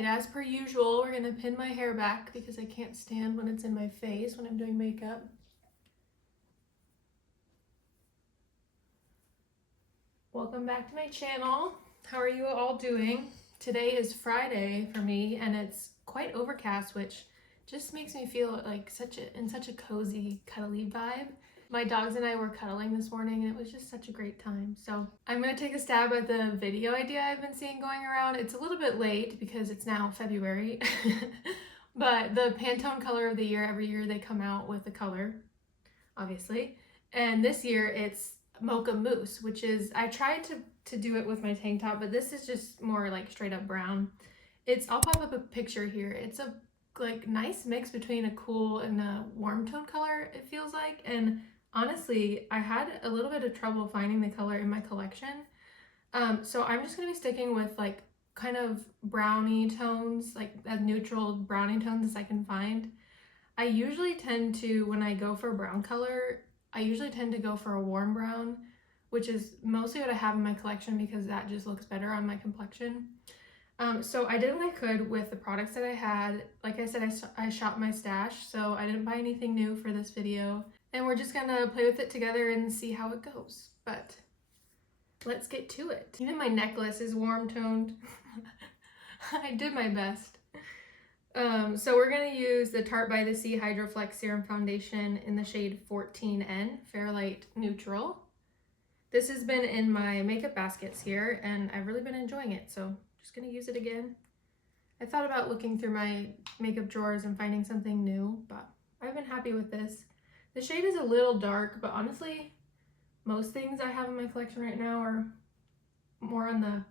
Alright, as per usual, we're gonna pin my hair back because I can't stand when it's in my face when I'm doing makeup. Welcome back to my channel. How are you all doing? Today is Friday for me and it's quite overcast, which just makes me feel like in such a cozy, cuddly vibe. My dogs and I were cuddling this morning and it was just such a great time. So I'm gonna take a stab at the video idea I've been seeing going around. It's a little bit late because it's now February, but the Pantone color of the year, every year they come out with a color, obviously. And this year it's Mocha Mousse, which is, I tried to do it with my tank top, but this is just more like straight up brown. I'll pop up a picture here. It's a like nice mix between a cool and a warm tone color, it feels like. And honestly, I had a little bit of trouble finding the color in my collection. So I'm just gonna be sticking with like kind of brownie tones, like as neutral brownie tones as I can find. I usually tend to, when I go for a brown color, I usually tend to go for a warm brown, which is mostly what I have in my collection because that just looks better on my complexion. So I did what I could with the products that I had. Like I said, I shopped my stash, so I didn't buy anything new for this video. And we're just gonna play with it together and see how it goes. But let's get to it. Even my necklace is warm toned. I did my best. So we're gonna use the Tarte by the Sea Hydro Flex Serum Foundation in the shade 14N, Fairlight Neutral. This has been in my makeup baskets here and I've really been enjoying it, so just gonna use it again. I thought about looking through my makeup drawers and finding something new, but I've been happy with this. The shade is a little dark, but honestly, most things I have in my collection right now are more on the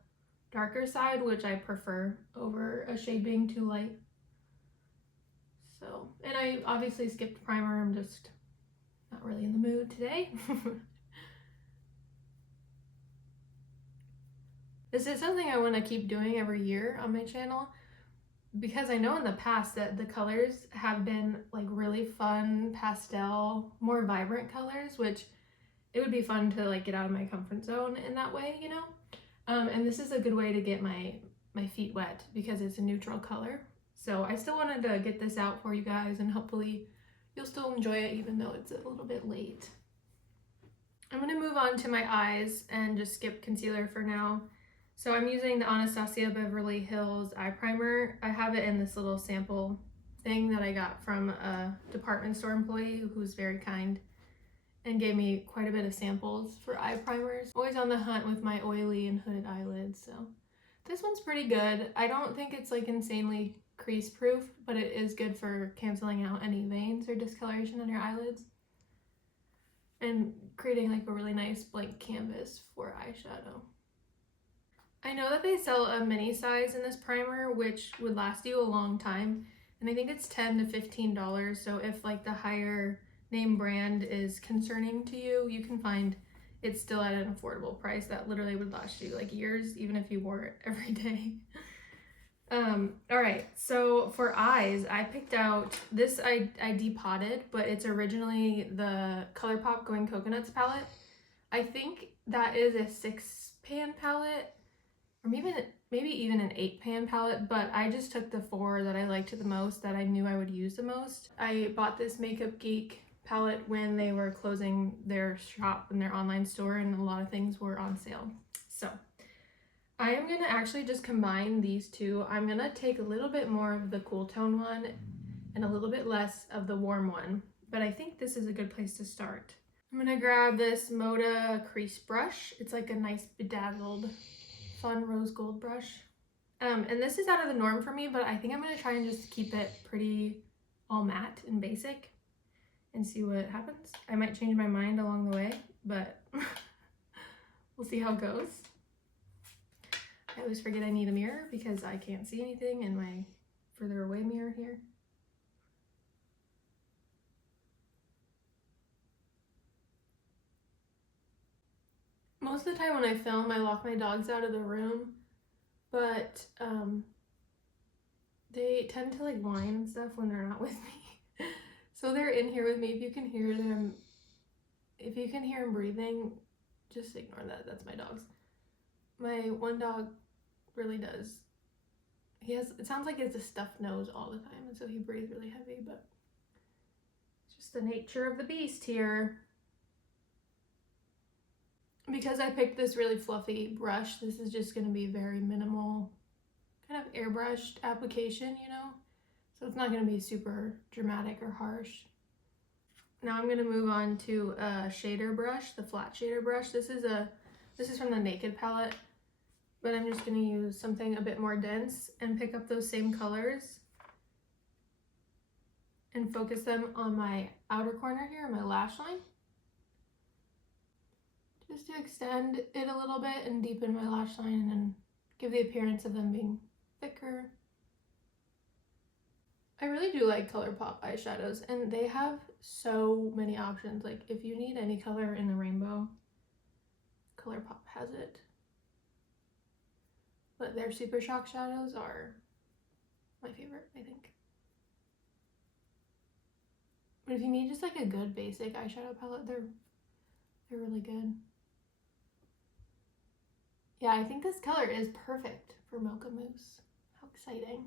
darker side, which I prefer over a shade being too light. So, and I obviously skipped primer. I'm just not really in the mood today. This is something I want to keep doing every year on my channel because I know in the past that the colors have been like really fun, pastel, more vibrant colors, which it would be fun to like get out of my comfort zone in that way, you know? And this is a good way to get my feet wet because it's a neutral color. So I still wanted to get this out for you guys and hopefully you'll still enjoy it even though it's a little bit late. I'm going to move on to my eyes and just skip concealer for now. So I'm using the Anastasia Beverly Hills eye primer. I have it in this little sample thing that I got from a department store employee who's very kind and gave me quite a bit of samples for eye primers. Always on the hunt with my oily and hooded eyelids, so this one's pretty good. I don't think it's like insanely crease proof, but it is good for canceling out any veins or discoloration on your eyelids and creating like a really nice blank canvas for eyeshadow. I know that they sell a mini size in this primer, which would last you a long time, and I think it's $10 to $15. So if like the higher name brand is concerning to you, you can find it's still at an affordable price that literally would last you like years, even if you wore it every day. All right, so for eyes, I picked out this. I depotted, but it's originally the ColourPop Going Coconuts palette. I think that is a 6-pan palette, or maybe even an 8-pan palette, but I just took the 4 that I liked the most, that I knew I would use the most. I bought this Makeup Geek palette when they were closing their shop and their online store and a lot of things were on sale. So I am going to actually just combine these two. I'm going to take a little bit more of the cool tone one and a little bit less of the warm one, but I think this is a good place to start. I'm going to grab this Mocha crease brush. It's like a nice bedazzled fun rose gold brush. And this is out of the norm for me, but I think I'm going to try and just keep it pretty all matte and basic and see what happens. I might change my mind along the way, but we'll see how it goes. I always forget I need a mirror because I can't see anything in my further away mirror here. Most of the time when I film, I lock my dogs out of the room, but they tend to like whine and stuff when they're not with me. So they're in here with me. If you can hear them breathing, just ignore that. That's my dogs. My one dog really does it sounds like it's a stuffed nose all the time, and so he breathes really heavy, but it's just the nature of the beast here. Because I picked this really fluffy brush, this is just going to be very minimal, kind of airbrushed application, you know? So it's not going to be super dramatic or harsh. Now I'm going to move on to a shader brush, the flat shader brush. This is from the Naked palette, but I'm just going to use something a bit more dense and pick up those same colors and focus them on my outer corner here, my lash line. Just to extend it a little bit and deepen my lash line and then give the appearance of them being thicker. I really do like ColourPop eyeshadows, and they have so many options. Like if you need any color in the rainbow, ColourPop has it. But their Super Shock shadows are my favorite, I think. But if you need just like a good basic eyeshadow palette, they're really good. Yeah, I think this color is perfect for Mocha Mousse. How exciting.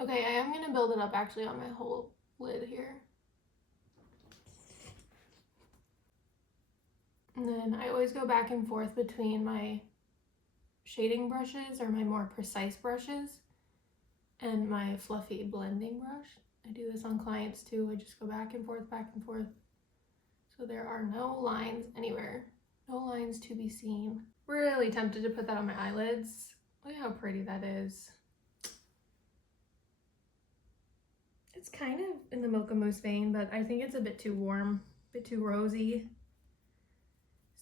Okay, I am going to build it up actually on my whole lid here. And then I always go back and forth between my shading brushes or my more precise brushes and my fluffy blending brush. I do this on clients too. I just go back and forth, so there are no lines anywhere. No lines to be seen. Really tempted to put that on my eyelids. Look how pretty that is. It's kind of in the Mocha Mousse vein, but I think it's a bit too warm, a bit too rosy.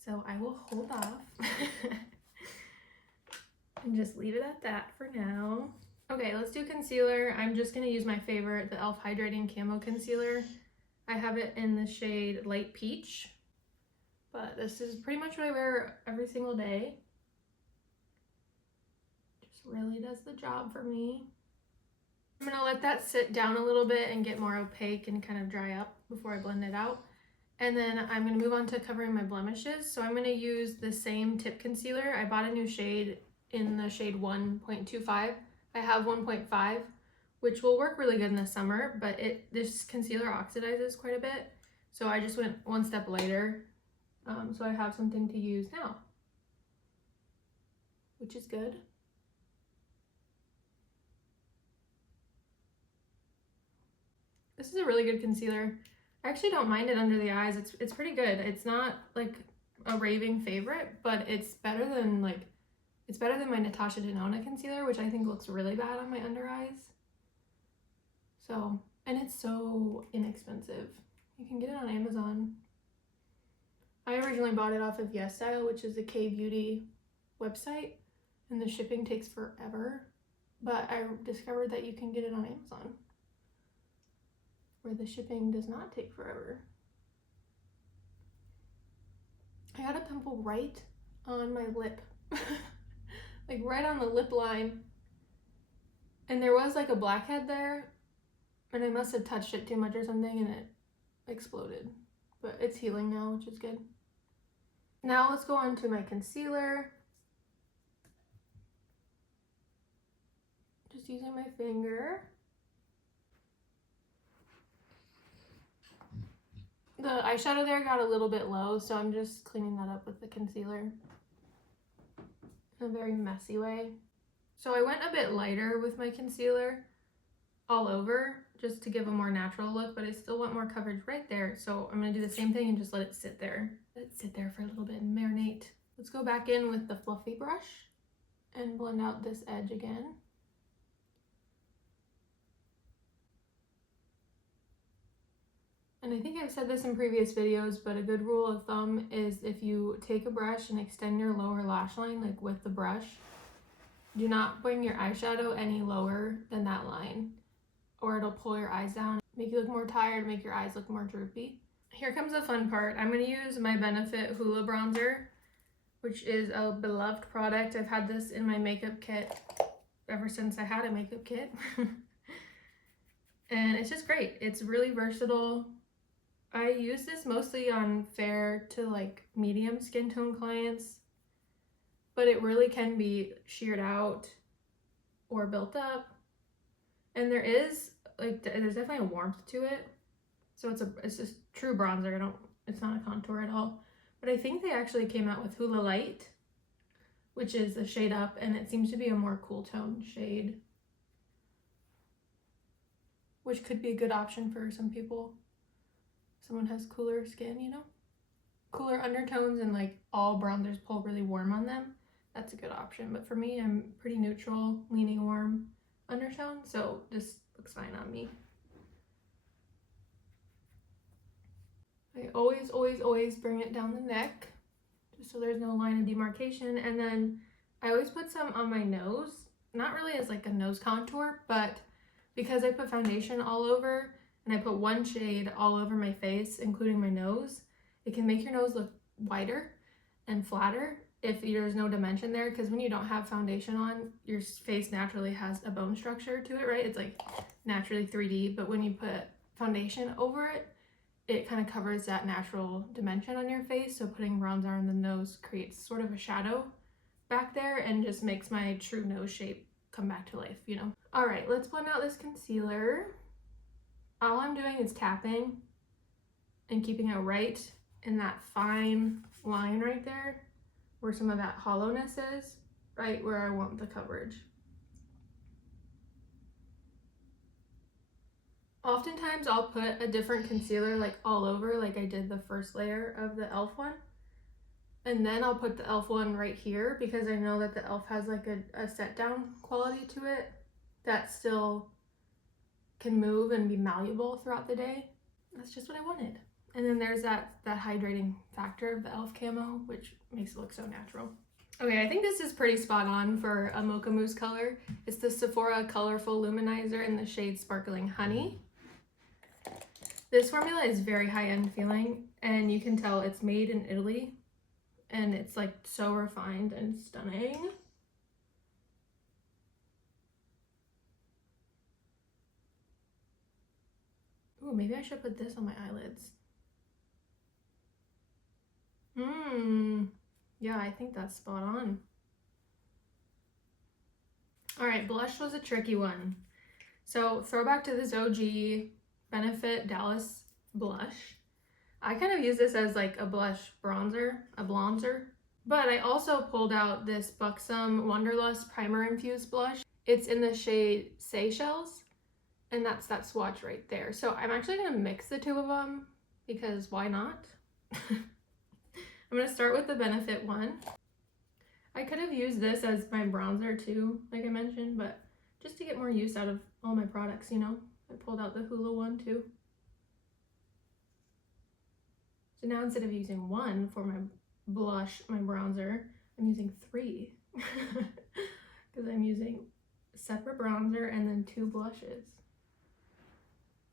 So I will hold off and just leave it at that for now. Okay, let's do concealer. I'm just gonna use my favorite, the e.l.f. Hydrating Camo Concealer. I have it in the shade Light Peach. But this is pretty much what I wear every single day. Just really does the job for me. I'm gonna let that sit down a little bit and get more opaque and kind of dry up before I blend it out. And then I'm gonna move on to covering my blemishes. So I'm gonna use the same tip concealer. I bought a new shade in the shade 1.25. I have 1.5, which will work really good in the summer, but this concealer oxidizes quite a bit. So I just went one step later. So I have something to use now, which is good. This is a really good concealer. I actually don't mind it under the eyes. It's pretty good. It's not like a raving favorite, but it's better than my Natasha Denona concealer, which I think looks really bad on my under eyes. So, and it's so inexpensive. You can get it on Amazon. I originally bought it off of YesStyle, which is a K-beauty website, and the shipping takes forever, but I discovered that you can get it on Amazon, where the shipping does not take forever. I got a pimple right on my lip, like right on the lip line, and there was like a blackhead there, and I must have touched it too much or something, and it exploded. But it's healing now, which is good. Now let's go on to my concealer. Just using my finger. The eyeshadow there got a little bit low, so I'm just cleaning that up with the concealer in a very messy way. So I went a bit lighter with my concealer all over, just to give a more natural look, but I still want more coverage right there. So I'm gonna do the same thing and just let it sit there. Let it sit there for a little bit and marinate. Let's go back in with the fluffy brush and blend out this edge again. And I think I've said this in previous videos, but a good rule of thumb is if you take a brush and extend your lower lash line, like with the brush, do not bring your eyeshadow any lower than that line, or it'll pull your eyes down, make you look more tired, make your eyes look more droopy. Here comes the fun part. I'm going to use my Benefit Hoola Bronzer, which is a beloved product. I've had this in my makeup kit ever since I had a makeup kit. And it's just great. It's really versatile. I use this mostly on fair to like medium skin tone clients, but it really can be sheared out or built up. And there is, like, there's definitely a warmth to it. So it's just true bronzer. It's not a contour at all. But I think they actually came out with Hula Light, which is a shade up, and it seems to be a more cool tone shade, which could be a good option for some people. Someone has cooler skin, you know? Cooler undertones and like all bronzers pull really warm on them. That's a good option. But for me, I'm pretty neutral, leaning warm undertone, so this looks fine on me. I always bring it down the neck, just so there's no line of demarcation. And then I always put some on my nose, not really as like a nose contour, but because I put foundation all over and I put one shade all over my face, including my nose, it can make your nose look wider and flatter if there's no dimension there, because when you don't have foundation on, your face naturally has a bone structure to it, right? It's like naturally 3D, but when you put foundation over it, it kind of covers that natural dimension on your face. So putting bronzer on the nose creates sort of a shadow back there and just makes my true nose shape come back to life, you know? All right, let's blend out this concealer. All I'm doing is tapping and keeping it right in that fine line right there where some of that hollowness is, right where I want the coverage. Oftentimes I'll put a different concealer like all over, like I did the first layer of the e.l.f. one. And then I'll put the e.l.f. one right here because I know that the e.l.f. has like a set down quality to it that still can move and be malleable throughout the day. That's just what I wanted. And then there's that hydrating factor of the e.l.f. camo, which makes it look so natural. Okay, I think this is pretty spot on for a Mocha Mousse color. It's the Sephora Colorful Luminizer in the shade Sparkling Honey. This formula is very high-end feeling, and you can tell it's made in Italy, and it's like so refined and stunning. Ooh, maybe I should put this on my eyelids. Yeah, I think that's spot on. All right, blush was a tricky one. So throwback to this OG Benefit Dallas blush. I kind of use this as like a blush bronzer, a blonzer, but I also pulled out this Buxom Wanderlust Primer Infused Blush. It's in the shade Seychelles, and that's that swatch right there. So I'm actually gonna mix the two of them because why not? I'm gonna start with the Benefit one. I could have used this as my bronzer too, like I mentioned, but just to get more use out of all my products, you know, I pulled out the Hula one too. So now instead of using one for my blush, my bronzer, I'm using 3 because I'm using separate bronzer and then 2 blushes.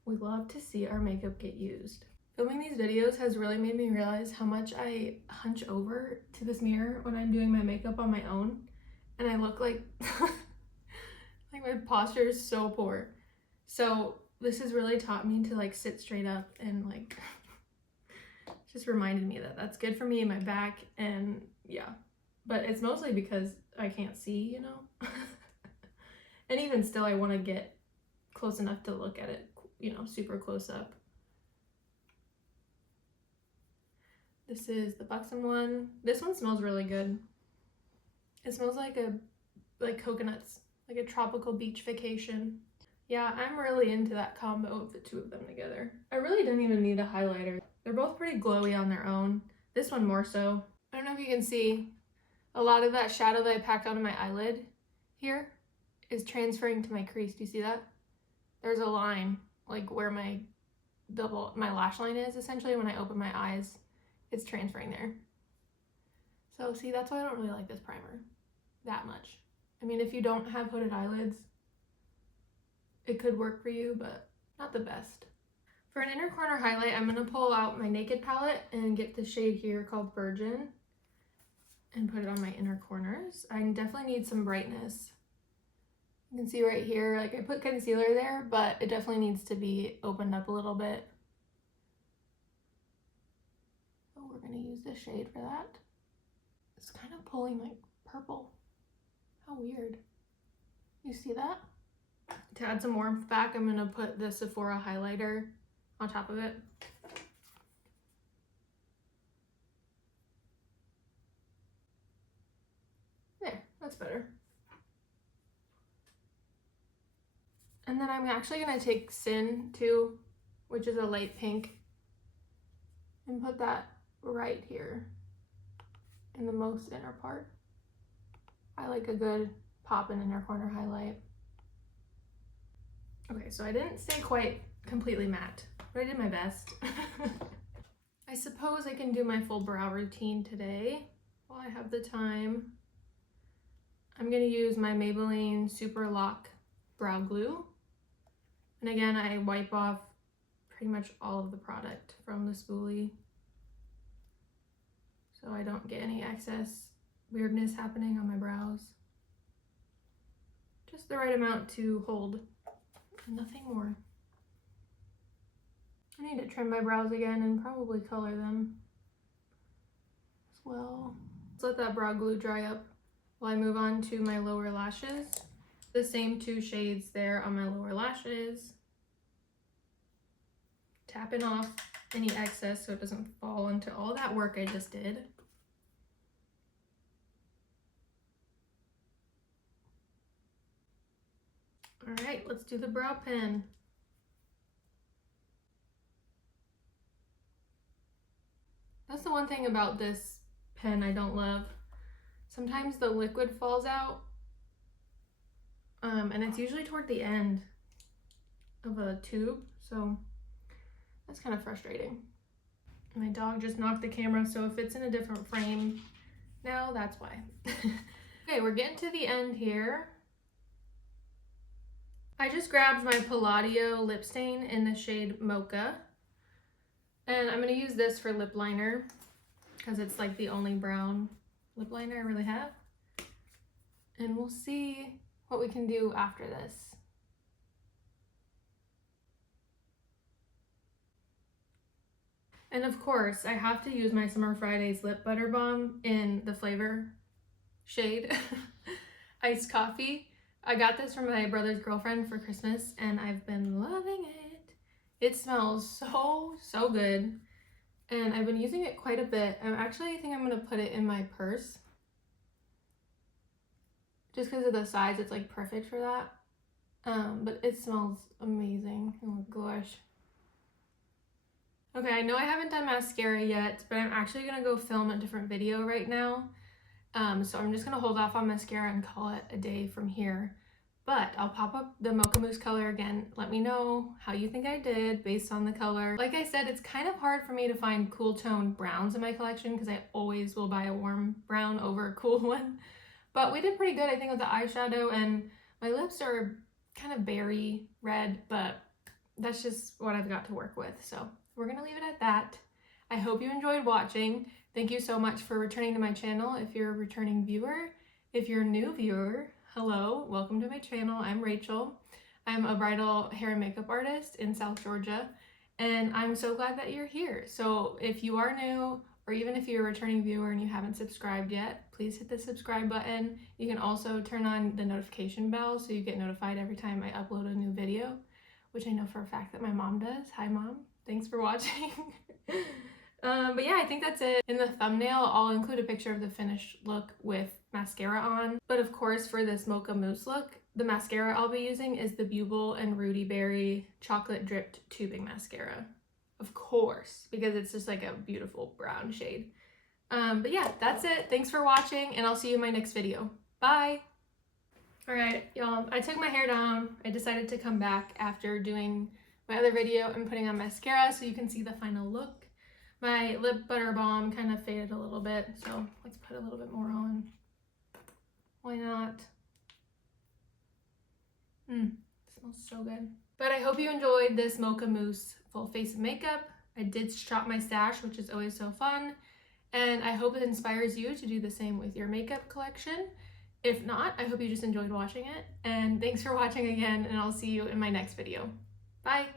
We love to see our makeup get used. Filming these videos has really made me realize how much I hunch over to this mirror when I'm doing my makeup on my own, and I look like like my posture is so poor. So this has really taught me to like sit straight up and like just reminded me that that's good for me and my back, and yeah. But it's mostly because I can't see, you know? And even still, I want to get close enough to look at it, you know, super close up. This is the Buxom one. This one smells really good. It smells like coconuts, like a tropical beach vacation. Yeah, I'm really into that combo of the two of them together. I really didn't even need a highlighter. They're both pretty glowy on their own. This one more so. I don't know if you can see, a lot of that shadow that I packed onto my eyelid here is transferring to my crease. Do you see that? There's a line, like where my lash line is, essentially, when I open my eyes. It's transferring there. So see, that's why I don't really like this primer that much. I mean, if you don't have hooded eyelids, it could work for you, but not the best. For an inner corner highlight, I'm gonna pull out my Naked palette and get the shade here called Virgin and put it on my inner corners. I definitely need some brightness. You can see right here, like I put concealer there, but it definitely needs to be opened up a little bit. We're going to use this shade for that. It's kind of pulling like purple. How weird. You see that? To add some warmth back, I'm gonna put the Sephora highlighter on top of it. There, that's better. And then I'm actually gonna take Sin too, which is a light pink, and put that right here in the most inner part. I like a good pop in inner corner highlight. Okay, so I didn't stay quite completely matte, but I did my best. I suppose I can do my full brow routine today while I have the time. I'm gonna use my Maybelline Super Lock Brow Glue. And again, I wipe off pretty much all of the product from the spoolie, so I don't get any excess weirdness happening on my brows. Just the right amount to hold, and nothing more. I need to trim my brows again and probably color them as well. Let's let that brow glue dry up while I move on to my lower lashes. The same 2 shades there on my lower lashes. Tapping off any excess so it doesn't fall into all that work I just did. All right, let's do the brow pen. That's the one thing about this pen I don't love. Sometimes the liquid falls out, and it's usually toward the end of a tube, so that's kind of frustrating. My dog just knocked the camera, so if it's in a different frame now, that's why. Okay, we're getting to the end here. I just grabbed my Palladio lip stain in the shade Mocha, and I'm gonna use this for lip liner because it's like the only brown lip liner I really have. And we'll see what we can do after this. And of course, I have to use my Summer Fridays Lip Butter Balm in the flavor shade Iced Coffee. I got this from my brother's girlfriend for Christmas, and I've been loving it. It smells so good, and I've been using it quite a bit. I think I'm gonna put it in my purse. Just because of the size, it's like perfect for that. But it smells amazing. Oh gosh. Okay, I know I haven't done mascara yet, but I'm actually gonna go film a different video right now. So I'm just gonna hold off on mascara and call it a day from here. But I'll pop up the Mocha Mousse color again. Let me know how you think I did based on the color. Like I said, it's kind of hard for me to find cool tone browns in my collection because I always will buy a warm brown over a cool one. But we did pretty good, I think, with the eyeshadow, and my lips are kind of berry red, but that's just what I've got to work with. So we're gonna leave it at that. I hope you enjoyed watching. Thank you so much for returning to my channel if you're a returning viewer. If you're a new viewer, hello, welcome to my channel. I'm Rachel. I'm a bridal hair and makeup artist in South Georgia, and I'm so glad that you're here. So if you are new, or even if you're a returning viewer and you haven't subscribed yet, please hit the subscribe button. You can also turn on the notification bell so you get notified every time I upload a new video, which I know for a fact that my mom does. Hi Mom, thanks for watching. But yeah, I think that's it. In the thumbnail, I'll include a picture of the finished look with mascara on. But of course, for this Mocha Mousse look, the mascara I'll be using is the Buble and Rudy Berry Chocolate Dripped Tubing Mascara. Of course, because it's just like a beautiful brown shade. But yeah, that's it. Thanks for watching, and I'll see you in my next video. Bye! Alright, y'all, I took my hair down. I decided to come back after doing my other video and putting on mascara so you can see the final look. My lip butter balm kind of faded a little bit, so let's put a little bit more on. Why not? Smells so good. But I hope you enjoyed this Mocha Mousse full face of makeup. I did shop my stash, which is always so fun. And I hope it inspires you to do the same with your makeup collection. If not, I hope you just enjoyed watching it. And thanks for watching again, and I'll see you in my next video. Bye!